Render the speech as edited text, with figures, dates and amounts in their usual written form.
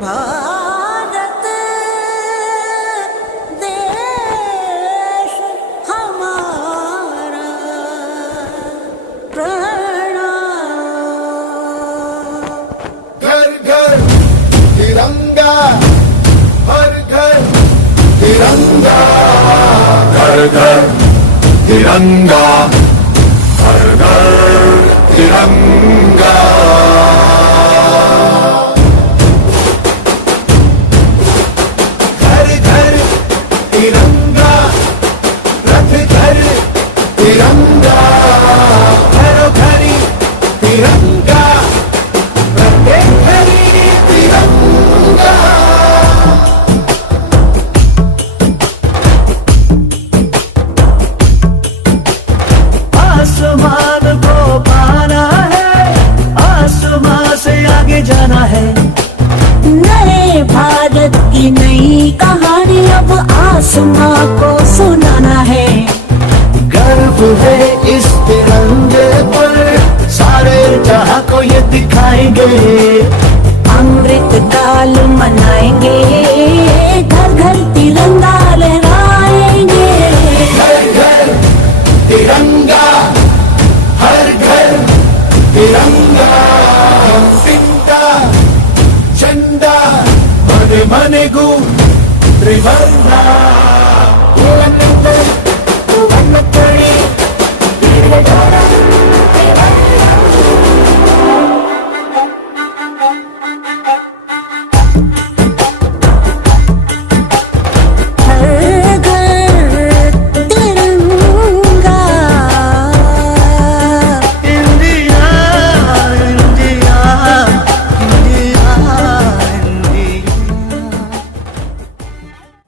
भारत देश हमारा प्रणाम। घर घर तिरंगा, हर घर तिरंगा, घर घर तिरंगा, हर घर तिरंगा। घर घर तिरंगा, रथ घर तिरंगा, घरो घरी तिरंगा, प्रत्येक घरी तिरंगा। आसमान को पाना है, आसमान से आगे जाना है। नए भारत की नई कहानी अब आसमां को सुनाना है। गर्व है इस तिरंगे पर, सारे जहां को ये दिखाएंगे। अमृत काल मनाएंगे, घर घर तिरंगा लहराएंगे। घर घर तिरंगा, हर घर तिरंगा, तिरंगा झंडा मन मन गू त्रिवर्णा।